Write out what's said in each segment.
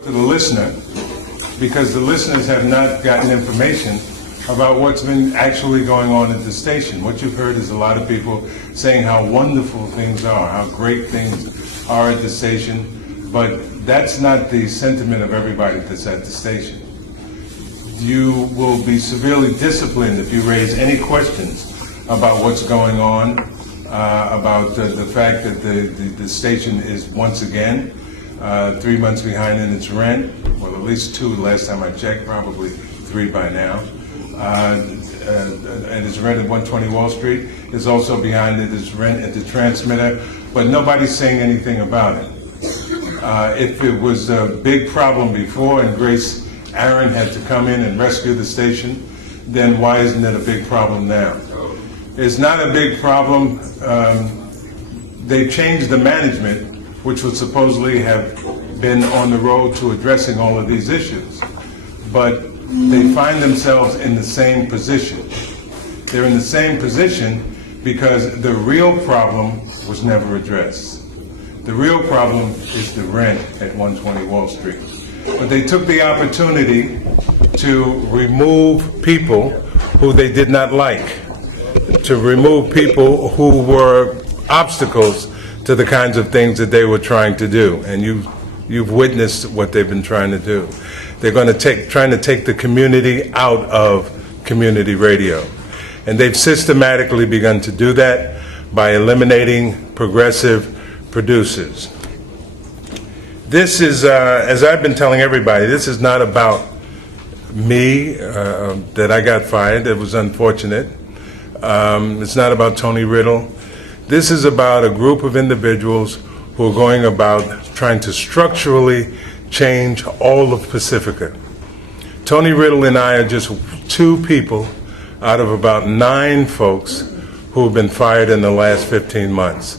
To the listener, because the listeners have not gotten information about what's been actually going on at the station. What you've heard is a lot of people saying how wonderful things are, how great things are at the station, but that's not the sentiment of everybody that's at the station. You will be severely disciplined if you raise any questions about what's going on, about the fact that the station is once again 3 months behind in its rent, well, at least 2 last time I checked, probably 3 by now. And its rent at 120 Wall Street is also behind in its rent at the transmitter, but nobody's saying anything about it. If it was a big problem before and Grace Aaron had to come in and rescue the station, then why isn't it a big problem now? It's not a big problem. They changed the management, which would supposedly have been on the road to addressing all of these issues. But they find themselves in the same position. They're in the same position because the real problem was never addressed. The real problem is the rent at 120 Wall Street. But they took the opportunity to remove people who they did not like, to remove people who were obstacles to the kinds of things that they were trying to do, and you've witnessed what they've been trying to do. They're going to trying to take the community out of community radio, and they've systematically begun to do that by eliminating progressive producers. This is, as I've been telling everybody, this is not about me, that I got fired. It was unfortunate. It's not about Tony Riddle. This is about a group of individuals who are going about trying to structurally change all of Pacifica. Tony Riddle and I are just 2 people out of about 9 folks who have been fired in the last 15 months.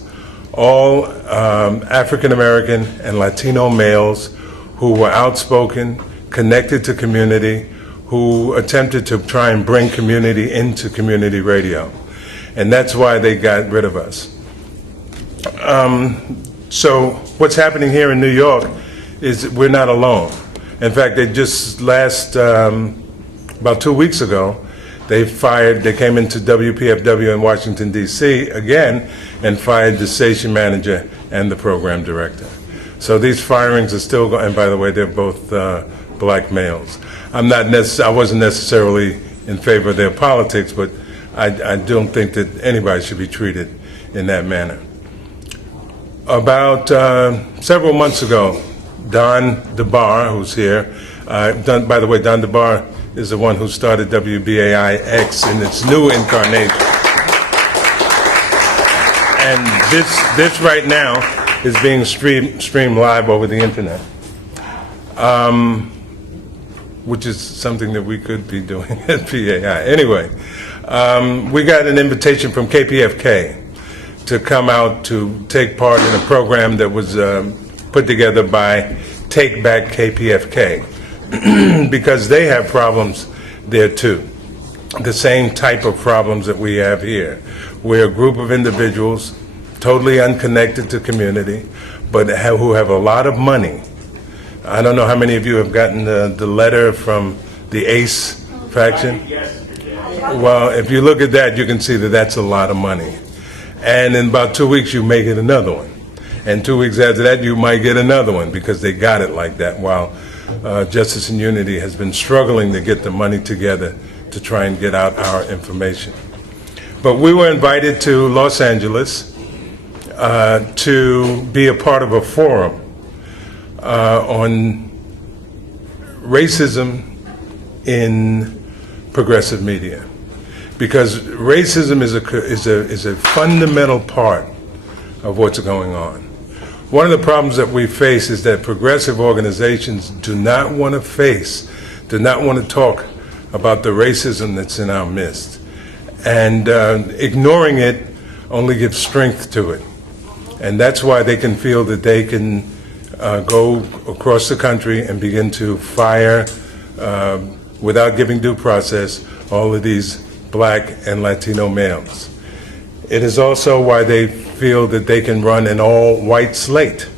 All African American and Latino males who were outspoken, connected to community, who attempted to try and bring community into community radio. And that's why they got rid of us. So what's happening here in New York is we're not alone. In fact, they just about 2 weeks ago, they came into WPFW in Washington, D.C. again and fired the station manager and the program director. So these firings are still going, and by the way, they're both black males. I wasn't necessarily in favor of their politics, but I don't think that anybody should be treated in that manner. About several months ago, Don DeBar, who's here, by the way, Don DeBar is the one who started WBAIX in its new incarnation. And this right now is being streamed live over the internet, which is something that we could be doing at PAI. Anyway, we got an invitation from KPFK to come out to take part in a program that was put together by Take Back KPFK, because they have problems there too. The same type of problems that we have here. We're a group of individuals totally unconnected to community, but who have a lot of money. I don't know how many of you have gotten the letter from the ACE faction. Well, if you look at that, you can see that that's a lot of money. And in about 2 weeks, you may get another one. And 2 weeks after that, you might get another one, because they got it like that, while Justice and Unity has been struggling to get the money together to try and get out our information. But we were invited to Los Angeles to be a part of a forum on racism in progressive media, because racism is a fundamental part of what's going on. One of the problems that we face is that progressive organizations do not want to talk about the racism that's in our midst, and ignoring it only gives strength to it. And that's why they can feel that they can go across the country and begin to fire, without giving due process, all of these black and Latino males. It is also why they feel that they can run an all-white slate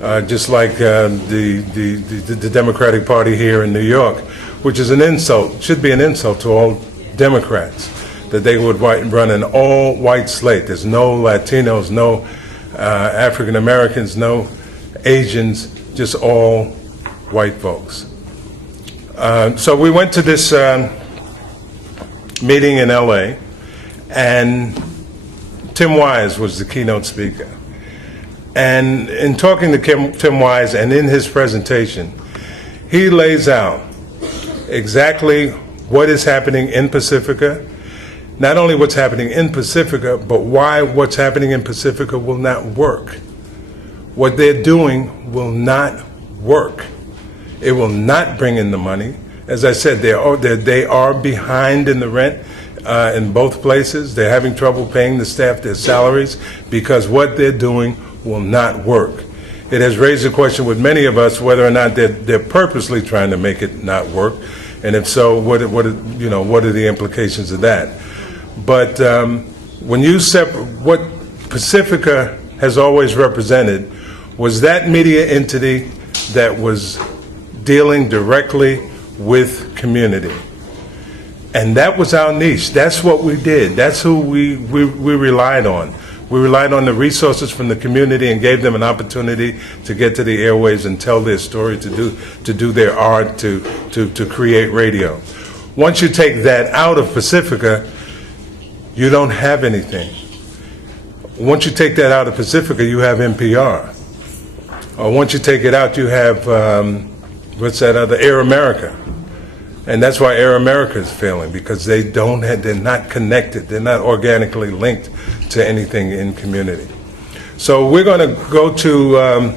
just like the Democratic Party here in New York, which is an insult, should be an insult to all Democrats, that they would run an all-white slate. There's no Latinos, no African Americans, no Asians, just all white folks. So we went to this meeting in LA, and Tim Wise was the keynote speaker. And in talking to Tim Wise and in his presentation, he lays out exactly what is happening in Pacifica, not only what's happening in Pacifica, but why what's happening in Pacifica will not work. What they're doing will not work. It will not bring in the money. As I said, they are behind in the rent in both places. They're having trouble paying the staff their salaries because what they're doing will not work. It has raised the question with many of us whether or not they're purposely trying to make it not work, and if so, what are the implications of that? But when you what Pacifica has always represented was that media entity that was dealing directly with community. And that was our niche. That's what we did. That's who we relied on. We relied on the resources from the community and gave them an opportunity to get to the airwaves and tell their story, to do their art, to create radio. Once you take that out of Pacifica, you don't have anything. Once you take that out of Pacifica, you have NPR. Or once you take it out, you have, what's that other, Air America. And that's why Air America is failing, because they're not connected, they're not organically linked to anything in community. So we're going to go to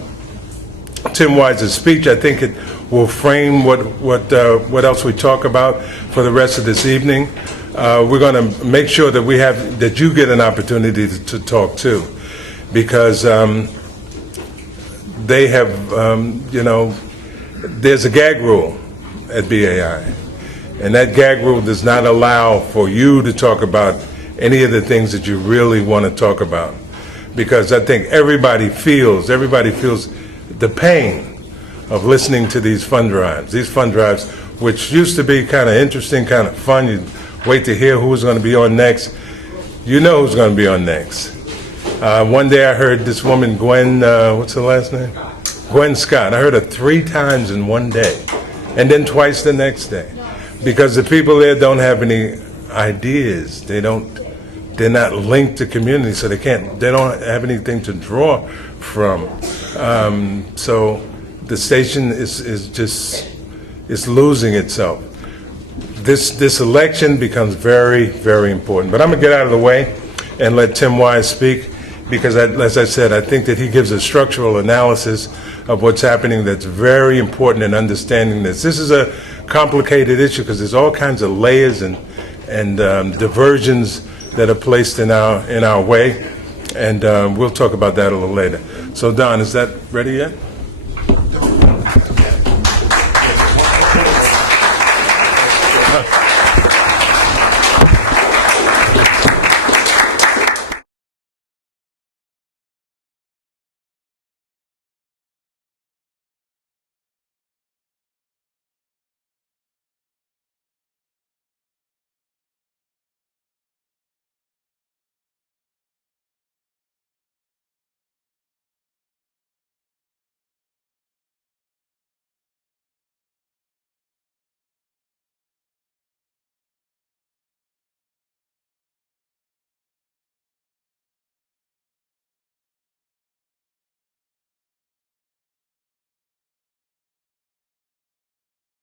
Tim Wise's speech. I think it will frame what else we talk about for the rest of this evening. We're going to make sure that you get an opportunity to talk too, because they have, there's a gag rule at BAI, and that gag rule does not allow for you to talk about any of the things that you really want to talk about, because I think everybody feels the pain of listening to these fund drives, which used to be kind of interesting, kind of fun. You'd wait to hear who's going to be on next. You know who's going to be on next. One day I heard this woman, Gwen, what's her last name? Gwen Scott. I heard her 3 times in one day, and then twice the next day, because the people there don't have any ideas. They're not linked to community, so they don't have anything to draw from. So the station is losing itself. This election becomes very, very important. But I'm gonna get out of the way and let Tim Wise speak, because as I said, I think that he gives a structural analysis of what's happening that's very important in understanding this. This is a complicated issue because there's all kinds of layers and diversions that are placed in our way, and we'll talk about that a little later. So Don, is that ready yet?